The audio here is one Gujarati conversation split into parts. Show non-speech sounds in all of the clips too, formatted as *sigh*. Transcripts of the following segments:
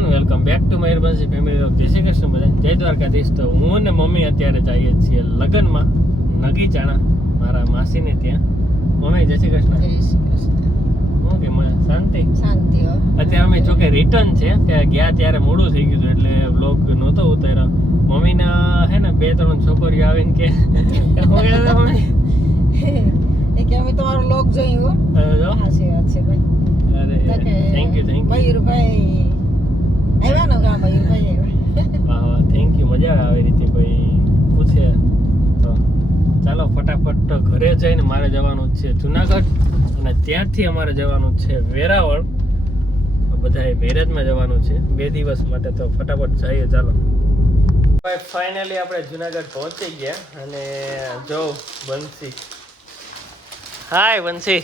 Everyone welcome back to Mayurbanshi family of Jai Shri Krishna બધા જય દ્વારકાધીશ તો હું ને મમ્મી અત્યારે જઈએ છીએ લગ્નમાં નગીચાણા મારા માસીને ત્યાં. મમ્મી જય શ્રી કૃષ્ણ. જય શ્રી કૃષ્ણ. શાંતિ. શાંતિ અત્યારે અમે જોકે રિટર્ન છે કે ગયા ત્યારે મોડું થઈ ગયું એટલે બ્લોગ નહોતો ઉતાર્યો. મમ્મીના હે ને બે ત્રણ છોકરીઓ આવીને કે મમ્મી? *laughs* કે અમે તમારો લોક જોયું હો. વાત છે ભાઈ. અરે thank you thank you Mayurbhai આવ્યા ગામ મયુરભાઈ આવ્યા વાહ વાહ થેન્ક યુ મજા આવે આવી રીતે કોઈ પૂછે તો. ચાલો ફટાફટ તો ઘરે જઈને મારે જવાનું છે જુનાગઢ અને ત્યાંથી અમારે જવાનું છે વેરાવળ. બધાએ મેરેજમાં જવાનું છે. બે દિવસ માટે તો ફટાફટ જઈએ ચાલો. ભાઈ ફાઇનલી આપણે જુનાગઢ પહોંચી ગયા અને જો બંસી. હાય બંસી.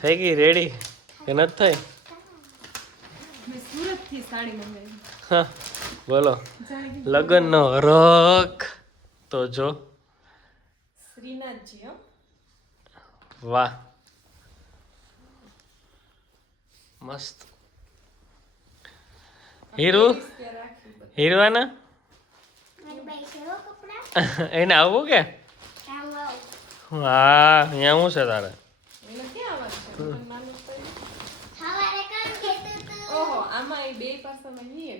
થઈ ગઈ રેડી કે નથી થઈ? હા બોલો. લગ્નનો હરખ તો જો. શ્રીનાથજી વાહ. મસ્ત. હીરુ? હીરવાના? *laughs* એને આવવું કે? હા અહીંયા શું છે તારે?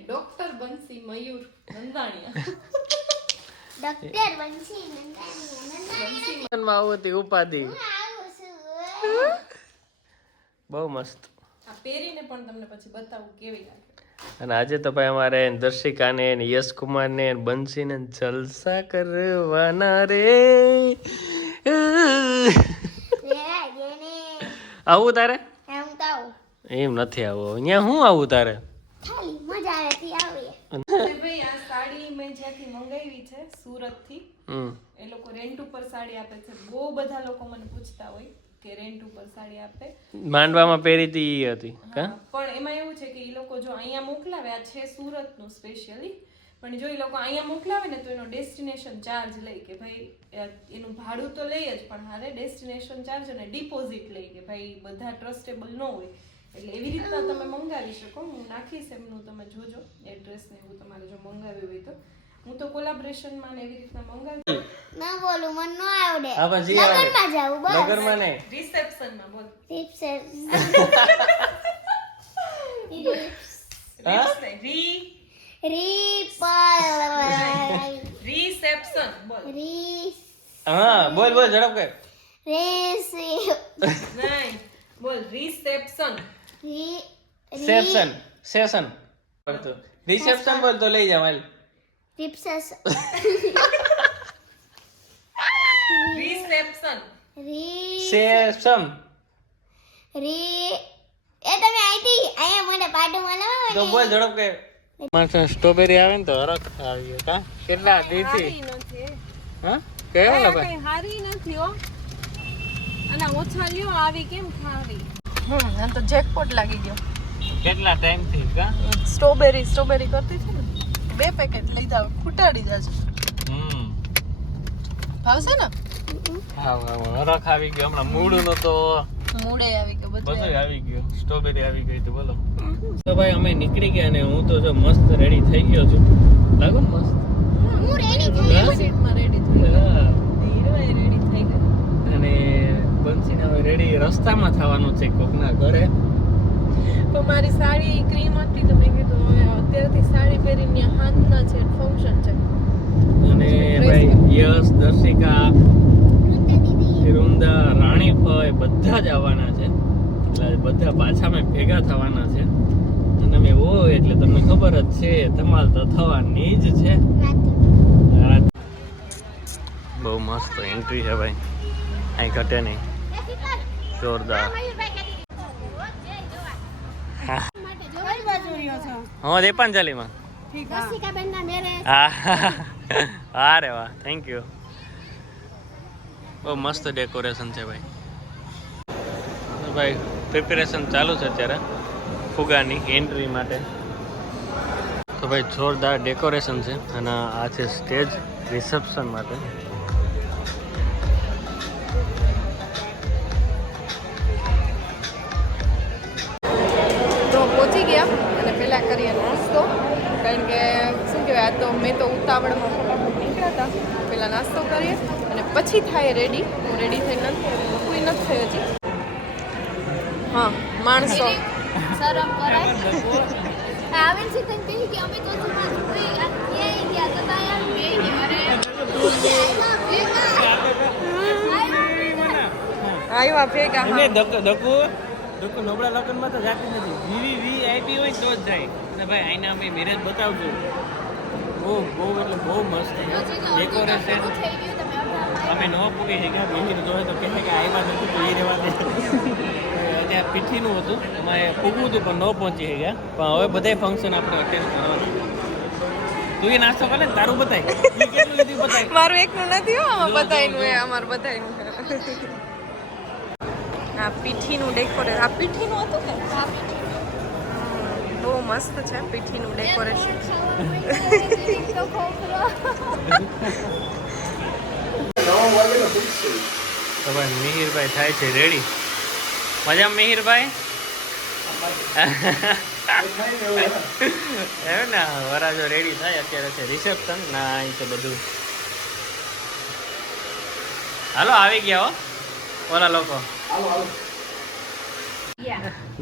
ડોક્ટર બંસી મયુર નંદાણીયા. ઉપાધિ. બહુ મસ્ત. આ પહેરીને પણ તમને પછી બતાવું કેવી લાગે. અને આજે તો ભાઈ અમારે દર્શિકાને ને યશ કુમારને બંસીને જલસા કરવાના રે. આવું તારે? એમ નથી આવું. અહીંયા શું આવું તારે ખાલી મજા આવે તી આવીએ અરે ભાઈ આ સાડી મેં જ્યાંથી મંગાવી છે સુરતથી થી એ લોકો રેન્ટ ઉપર સાડી આપે છે. બહુ બધા લોકો મને પૂછતા હોય કે રેન્ટ ઉપર સાડી આપે. માંડવામાં પહેરી હતી ઈ હતી પણ એમાં એવું છે કે એ લોકો જો અહીંયા મોકલાવે આ છે સુરતનું સ્પેશિયલી પણ જો એ લોકો અહીંયા મોકલાવે ને તો એનો ડેસ્ટિનેશન ચાર્જ લે કે ભાઈ એનું ભાડું તો લઈ જ પણ હારે ડેસ્ટિનેશન ચાર્જ અને ડિપોઝિટ લે કે ભાઈ બધા ટ્રસ્ટેબલ ન હોય. એટલે એવી રીતના તમે મંગાવી શકો. હું નાખીશ એમનું તમે જોજો એડ્રેસ ને એવું તમારે જો મંગાવ્યું હોય તો. હું તો કોલાબરેશનમાં ને એવી રીતના મંગાવી ના બોલું મન ન આવડે. હા પછી. લગનમાં જાવું બસ. નગરમાં નહીં. રિસેપ્શનમાં બોલ. રિપ્સે રી રિસેપ્શન બોલ. રીસ હા બોલ બોલ ઝડપ કર. રેસી નહીં બોલ reception reception session reception બોલતો લઈ જાવ માલ રિસેપ્શન રિસેપ્શન રી એ તમે આઈતી આયા મને પાટુમાં તો બોલ ઝડપ કે. માણસો સ્ટ્રોબેરી આવે ને તો હરખ આવી ગયો કા? કેટલા દીધી હા? કેવો લાગે કઈ હારી નથી હો. અને ઓછા લ્યો આવી કેમ ખાવી? હમ આ તો જેકપોટ લાગી ગયો. કેટલા ટાઈમથી કા? સ્ટ્રોબેરી સ્ટ્રોબેરી કરતી છે ને? બે પેકેટ લઈ જાવ ફૂટાડી જાજો. હમ. ભાવશે ને? હા હા હરખ આવી ગયો હમણાં મૂળ નો તો મૂળે આવી ગયો બધું આવી ગયું. સ્ટ્રોબેરી આવી ગઈ તો બોલો. તો ભાઈ અમે નીકળી ગયા ને હું તો જો મસ્ત રેડી થઈ ગયો છું. લાગો મસ્ત? હું રેડી થઈ હા? મિનિટમાં રેડી થઈ હા. હીરવાય રેડી થઈ ગયો અને બંસીને હવે રેડી રસ્તામાં થવાનું છે કોકના ઘરે. તો મારી સાડી ક્રીમ હતી તો મેં કીધું હવે અત્યારથી સાડી પહેરીને હાથના છે ફંક્શન છે. અને ભાઈ યશ દર્શિકા હિરુંદા રાણીભાઈ બધા જ આવવાના છે. એટલે બધા પાછા મેં ભેગા થવાના છે. અને મેં હોય એટલે તમને ખબર જ છે ધમાલ તો થવાની જ છે. બહુ મસ્ત એન્ટ્રી છે ભાઈ. અહીં ઘટે નહીં. જોરદાર. હા. દીપાંજલિમાં. રસિકા બેન ના મેરેજ. હા હા. રે વાહ. થેન્ક યુ બહુ મસ્ત ડેકોરેશન છે ભાઈ. તો ભાઈ પ્રિપેરેશન ચાલુ છે અત્યારે. ફુગાની એન્ટ્રી માટે. તો ભાઈ જોરદાર ડેકોરેશન છે. અને આ છે સ્ટેજ રિસેપ્શન માટે. પછી થાય રેડી હું રેડી થઈ નથી કોઈ નથી થઈ હજી. હા માણસો. શરમ કરાય? આવેલ છે કહી કે અમે તો તમાર કોઈ આ ક્યાંય ગયા તો તાયા બે આવ્યા ભેગા એમને ધક્કો ધક્કો ધક્કો નબળા લગ્નમાં તો જાતી નથી. વીવી વી આઈપી હોય તો જ જાય. અને ભાઈ આઈને અમે મેરેજ બતાવજો બહુ બહુ એટલે બહુ મસ્ત ડેકોરેશન અમે ન પૂગી શક્યા બેહીને જોયે તો કહે કે આવ્યા નથી તો એ રહેવા દે ત્યાં પીઠીનું હતું. અમારે પૂગવું હતું પણ ન પહોંચી શક્યા પણ હવે બધાય ફંક્શન આપણે અટેન્ડ કરવાનું. તું એ નાસ્તો કરે ને તારું બતાય. મારું એકનું નથી હો આમાં બધાયનું એ અમારું બધાયનું આ પીઠીનું ડેકોરેશન આ પીઠીનું હતું કે હમ, બહુ મસ્ત છે પીઠીનું ડેકોરેશન *laughs* *laughs* તો ભાઈ મિહિરભાઈ થાય છે રેડી મજા મિહિરભાઈ? એમ ને વરાજો રેડી થાય અત્યારે છે રિસેપ્શન ના અહીં છે બધું. હાલો આવી ગયા હો ઓલા લોકો.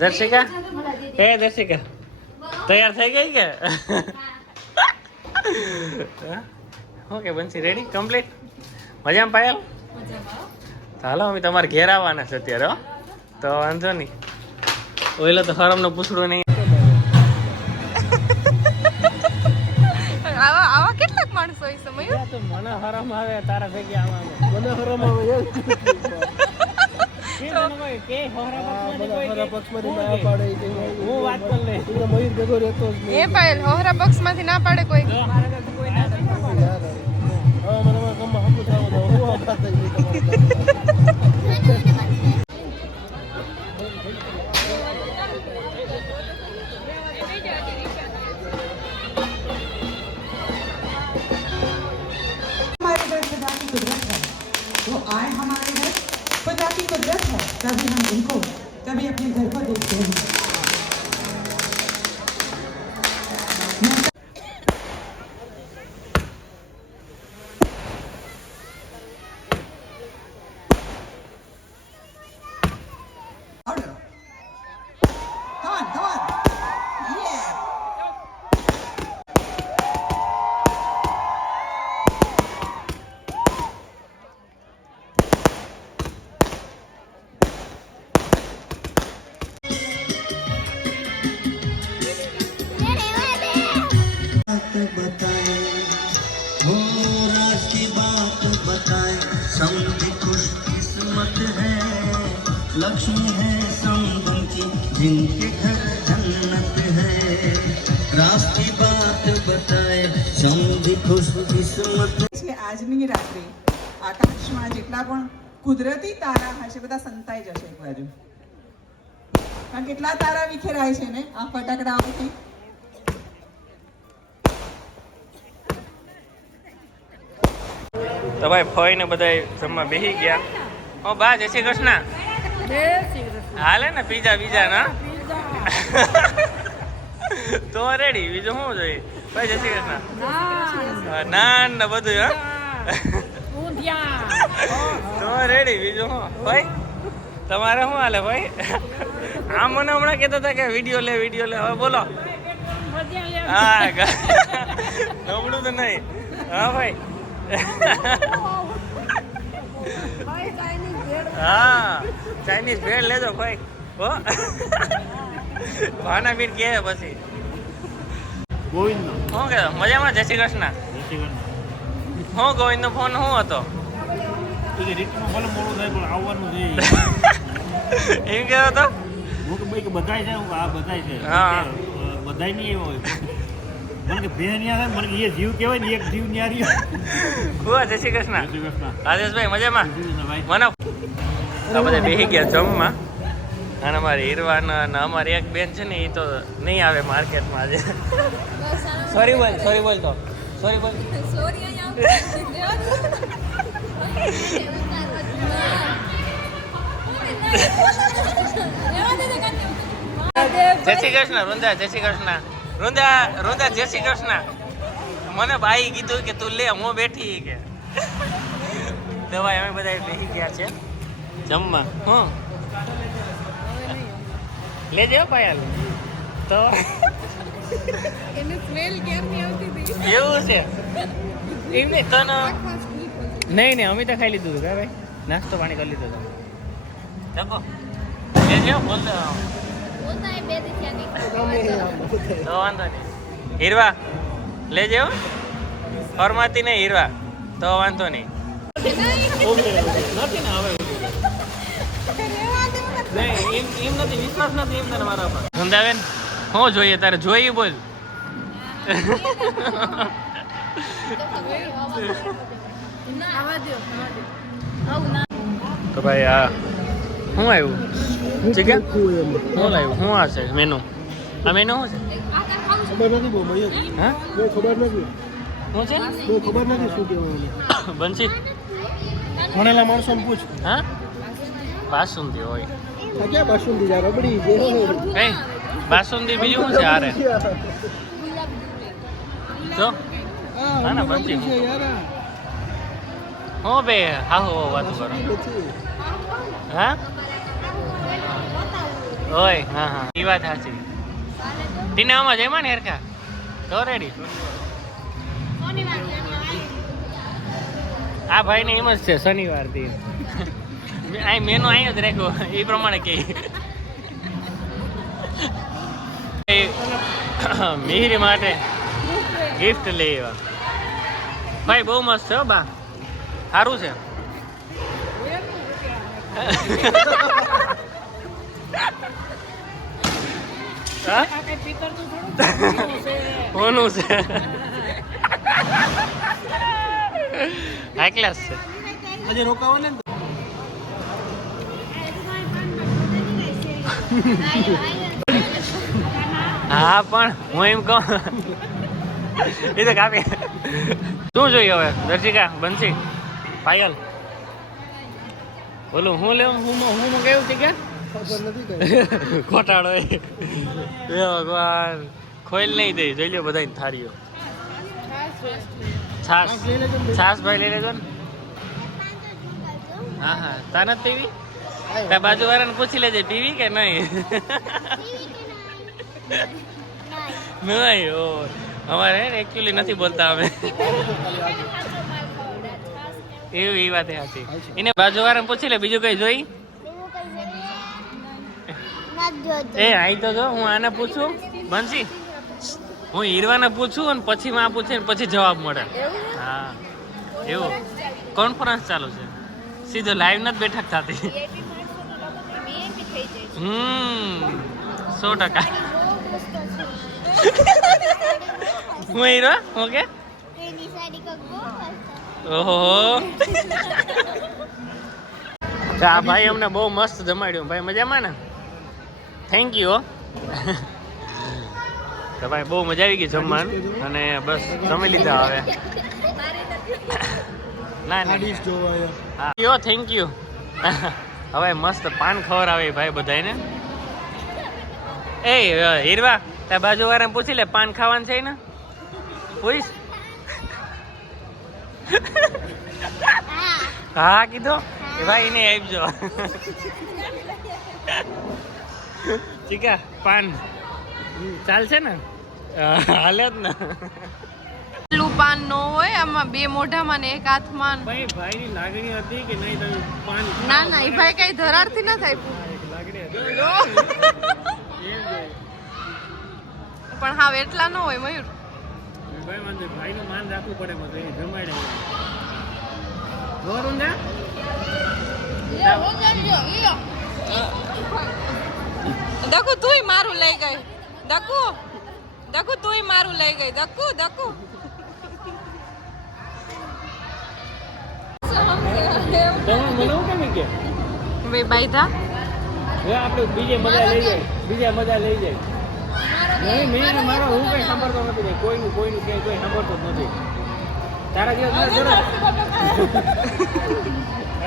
દર્શિકા? એ દર્શિકા. તૈયાર થઈ ગઈ કે? ઓકે બંસી રેડી કમ્પ્લીટ મજામાં પાયલ? હાલો અમે તમારે ઘેર આવવાના છે અત્યારે હો. તો વાંધો નહીં. ઓઈલો તો હરમનો પૂછડું નહીં. આવા આવા કેટલાક માણસો હોય સમય તો મને હરમ આવે તારા ભેગી આવવાનું. મને હરમ આવે *laughs* ના પાડે કોઈ. છે આજની રાત્રે આકાશમાં જેટલા પણ કુદરતી તારા હશે બધા સંતાઈ જશે એક બાજુ. કારણ કે કેટલા તારા વિખેરાય છે ને આ ફટાકડાઓથી તો ભાઈ ફઈ ને બધા જમવા બેસી ગયા. ઓ બા જય શ્રી કૃષ્ણ. હાલે ને પીઝા બીજા ના તો રેડી બીજું શું જોઈએ? ભાઈ જય શ્રી કૃષ્ણ. નાન ને બધું હા. તો રેડી બીજું શું? ભાઈ તમારે શું હાલે ભાઈ? આ મને હમણાં કહેતા હતા કે વીડિયો લે વીડિયો લે. હવે બોલો. હા નબળું તો નહીં. હા ભાઈ. હા ચાઇનીઝ ભેળ લેજો ભાઈ. હો. ભાના બીર કે પછી. ગોવિંદનો. શું કે? મજામાં? જય શ્રી કૃષ્ણ. હું ગોવિંદનો ફોન શું હતો? રીતનું ભલે મોડું થાય પણ આવવાનું છે. *laughs* એમ કહેતો હતો? હું કે ભાઈ કે બધાય છે આ બધાય છે. હા. બધાય નહીં હોય. મને કે બે ન્યા થાય મને એ જીવ કહેવાય ને એક જીવ ન્યા રહ્યો. જય શ્રી કૃષ્ણ. જય શ્રી કૃષ્ણ. રાજેશભાઈ મજામાં? જય શ્રી કૃષ્ણ મને બધા બેસી ગયા જમવા. અને અમારી હીરવાન અને અમારી એક બેન છે ને એ તો નહીં આવે માર્કેટમાં આજે. સોરી બોલ સોરી બોલ તો. સોરી બોલ. જય શ્રી કૃષ્ણ વૃંદા જય શ્રી કૃષ્ણ. રોંદા રોંદા જય શ્રી કૃષ્ણ. મને બાઈ કીધું કે તું લે હું બેઠી કે. દવા અમે બધા બેસી ગયા છે. જમવા. હું લેજે પાયલ તો એવું છે. એમ નહીં તને નહીં નહીં અમે તો ખાઈ લીધું હતું ભાઈ નાસ્તો પાણી કરી લીધો હતો. ચકો લેજે બોલ તો. વાંધો નહીં. હીરવા લેજે હો. ફરમાતી નહીં હીરવા. તો વાંધો નહીં. નથી ને હવે નહીં એમ એમ નથી વિશ્વાસ નથી એમ તને મારા પર. ધંધાવેન શું જોઈએ તારે જોઈએ બોલ. તો ભાઈ આ શું આવ્યું? ચિકન શું લાવ્યું? શું આ છે મેનુ આ મેનુ શું છે? ખબર નથી બહુ મળ્યો હા? ખબર નથી શું છે? બહુ ખબર નથી શું કહેવાનું બંસી? ભણેલા માણસો પૂછ. હા? બાસુંદી હોય. આ ક્યાં બાસુંદી જા રબડી જે કઈ? બાસુંદી બીજું શું છે હારે? જો. હા ના બચી હો બે હા હો વાત કરો. હા? ઓય હા હા. એ વાત સાચી. તીને આમાં જઈમાં ને હેરખા? તો રેડી આ ભાઈને એમ જ છે શનિવારથી આ મેનુ અહીં જ રાખ્યો. એ પ્રમાણે કે. મિહિર માટે ગિફ્ટ લઈ આવ્યા. ભાઈ, બહુ મસ્ત છે બા. સારું છે? કોનું છે. હાઈ છે. હા પણ હું એમ કહું. એ તો કાપી. શું જોઈએ હવે? દર્શિકા બંસી પાયલ. બોલું હું લેવું હું હું કેવું છે કે ખોટાડો એ. ભગવાન. ખોઈલ નહીં દે. જોઈ લો બધા થારીઓ છાસ છાસ ભાઈ લઈ લેજો ને. હા હા. તા નથી પીવી? ત્યાં બાજુ વાળાને પૂછી લેજે પીવી કે નહીં? નહીં ઓ. અમારે એકચ્યુઅલી નથી બોલતા અમે. એવું એ વાત સાચી એને બાજુ વાળાને પૂછી લે બીજું કઈ જોઈ? એ આઈ તો જો હું આને પૂછું. બંસી હું હીરવાને પૂછું અને પછી માં પૂછે પછી જવાબ મળે. હા. એવું. કોન્ફરન્સ ચાલુ છે. સીધો લાઈવ નથી બેઠક થતી. હમ સો ટકા. *laughs* હું હીરો? ઓકે ઓહો. *laughs* આ ભાઈ અમને બહુ મસ્ત જમાડ્યું. ભાઈ મજામાં ને? થેન્ક યુ *laughs* તો ભાઈ બહુ મજા આવી ગઈ જમવાનું. અને બસ જમી લીધા હવે. ના ના. હા. થેન્ક યુ હવે મસ્ત પાન ખબર આવે ભાઈ બધાને એ હીરવા ત્યાં બાજુ વાળાને પૂછી લે, પાન ખાવાનું છે ને પૂછ. હા, કીધો? ભાઈ એને આપજો. ચીકા પાન. ચાલશે ને? હાલે જ ને. એટલું પાન ન હોય આમાં બે મોઢામાં ને એક હાથમાં. ભાઈ ભાઈની લાગણી હતી કે નહીં તમે પાન ના ના એ ભાઈ કઈ ધરારથી ન થાય. પણ હાવ એટલા ન હોય મયુર. ભાઈ વાંધો ભાઈ નું માન રાખવું પડે બધું એને જમાડે ગોરુંદા દકુ તુંય મારું લઈ ગઈ. દકુ દકુ તુંય મારું લઈ ગઈ. દકુ દકુ તમે મને કેમ કે વે બાઈધા આપણે બીજે મજા લઈ જાય બીજા મજા લઈ જાય. નહીં મેં મારો હું કઈ સાંભળતો નથી કોઈનું કોઈનું ક્યાંય કોઈ સાંભળતો જ નથી. તારા જેવા જરા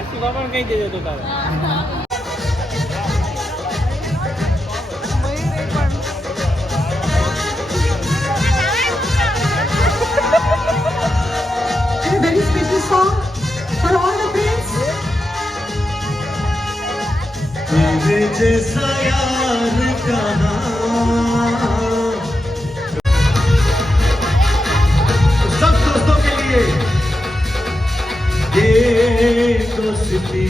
*laughs* બાપાને કહી દેજો તો તારે? जैसा यार कहाँ सब दोस्तों के लिए ये दोस्ती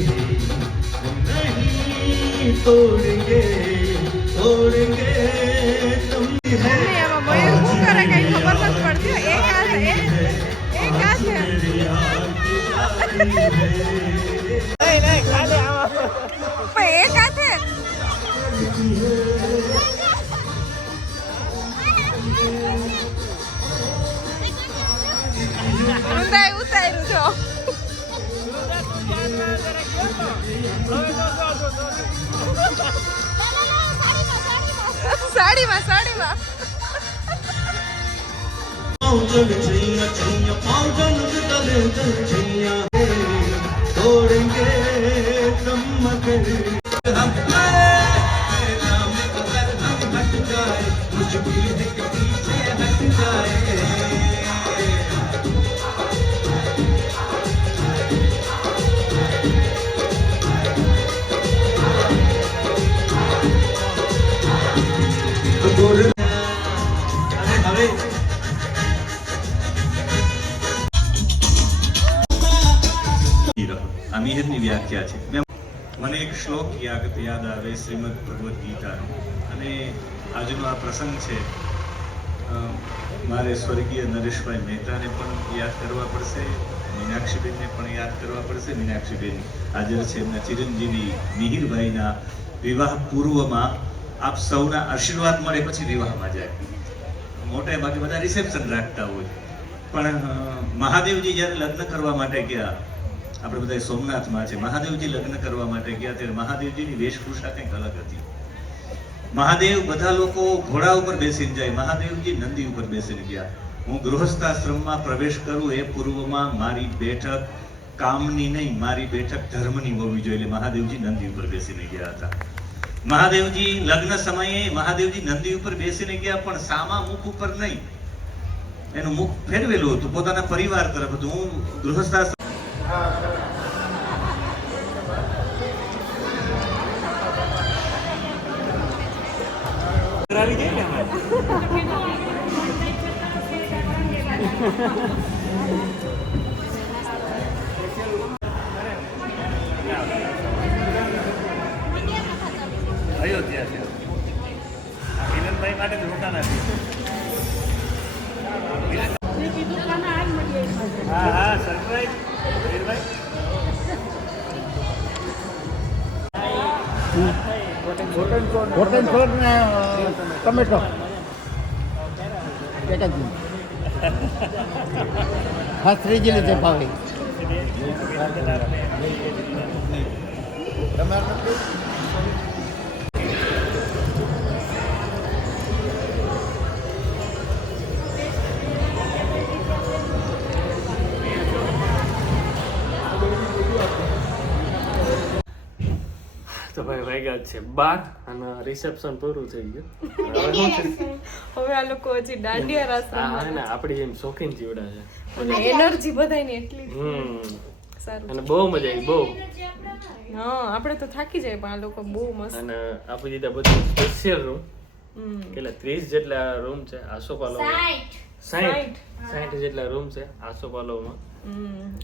हम नहीं तोड़ेंगे तोड़ेंगे మౌజులు చెయ్య చెయ్య మౌజులు తలే చెయ్య. తోడెంగే కమ్మకరే મને એક શ્લોક યાદ આવે શ્રીમદ ભગવદ્ ગીતાનો. અને આજનો આ પ્રસંગ છે મારે સ્વર્ગીય નરેશભાઈ મહેતાને પણ યાદ કરવા પડશે, મીનાક્ષીબેનને પણ યાદ કરવા પડશે. મીનાક્ષીબેન હાજર છે એમના ચિરંજીવી મિહિરભાઈના વિવાહ પૂર્વમાં. આપ સૌના આશીર્વાદ મળે પછી વિવાહમાં જાય. મોટે ભાગે બધા રિસેપ્શન રાખતા હોય. પણ મહાદેવજી જ્યારે લગ્ન કરવા માટે ગયા આપણે બધા સોમનાથમાં છે. મહાદેવજી લગ્ન કરવા માટે ગયા ત્યારે મહાદેવજીની વેશભૂષા કંઈક અલગ હતી. મહાદેવ બધા લોકો ઘોડા ઉપર બેસીને જાય. મહાદેવજી નંદી ઉપર બેસીને ગયા. હું ગૃહસ્થાશ્રમમાં પ્રવેશ કરું એ પૂર્વમાં મારી બેઠક કામની નહીં, મારી બેઠક ધર્મની હોવી જોઈએ. એટલે મહાદેવજી નંદી ઉપર બેસીને ગયા હતા. મહાદેવજી લગ્ન સમયે મહાદેવજી નંદી ઉપર બેસીને ગયા, પણ સામા મુખ ઉપર નહીં. એનું મુખ ફેરવેલું હતું. પોતાના પરિવાર તરફ હતું. હું ગૃહસ્થાશ્રમ અયોધ્યા છે મિલનભાઈ માટે જ રોકાણા છે હા હા સરપ્રાઈઝ ટમેટો એક જ હા ત્રીજી લીધે ભાવે તો ભાઈ વાગ્યા છે. બાર અને રિસેપ્શન પૂરું થઈ ગયું. હવે શું છે? હવે આ લોકો હજી દાંડિયા રાસ હા ને આપણી જેમ શોખીન જીવડા છે. અને એનર્જી બધાયની એટલી. હમ. સારું અને બહુ મજા આવી બહુ. હા આપણે તો થાકી જાય પણ આ લોકો બહુ મસ્ત. અને આપી દીધા બધું સ્પેશિયલ રૂમ હમ. કેટલા ત્રીસ જેટલા રૂમ છે આસોપાલો સાઈઠ સાઈઠ જેટલા રૂમ છે આસોપાલોમાં.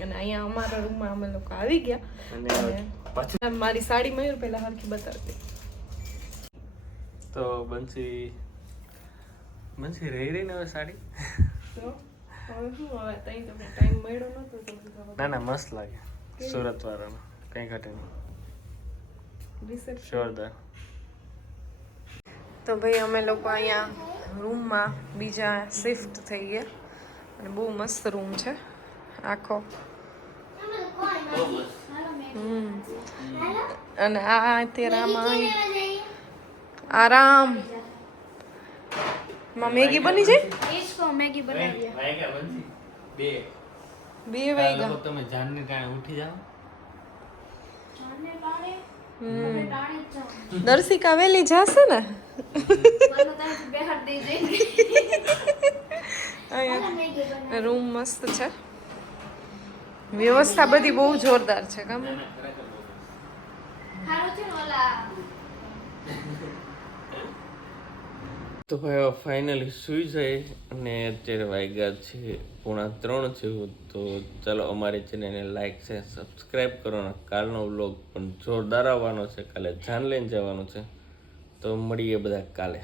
અને અહીંયા અમારા રૂમમાં અમે લોકો આવી ગયા. અને પાછું. મારી સાડી મયુર પહેલા હરખી બતાવતી તો બંસી બંસી રહી રહી ને હવે સાડી? તો? હવે શું? હવે તઈ ટાઈમ મળ્યો નતો તો ના ના મસ્ત લાગે. સુરત વાળાનો કઈ ઘટે નહીં. જોરદાર. તો ભાઈ અમે લોકો અહીંયા રૂમમાં બીજા શિફ્ટ થઈ ગયા. અને બહુ મસ્ત રૂમ છે. આખો. અને આ તેરામાં આરામ માં મેગી બની છે મેગી બનાવી બે બે વાગ્યા તમે જાનને ટાણે ઉઠી જાઓ જાનને ટાણે દર્શિકા વેલી જશે ને રૂમ મસ્ત છે વ્યવસ્થા બધી બહુ જોરદાર છે કામ. તો ભાઈ ફાઇનલી સુઈ જાય અને અત્યારે વાગ્યા છે પૂણા ત્રણ છે તો ચાલો અમારી ચેનલને લાઇક છે સબસ્ક્રાઈબ કરવાનો કાલનો વ્લોગ પણ જોરદાર આવવાનો છે કાલે જાન લઈને જવાનું છે. તો મળીએ બધા કાલે.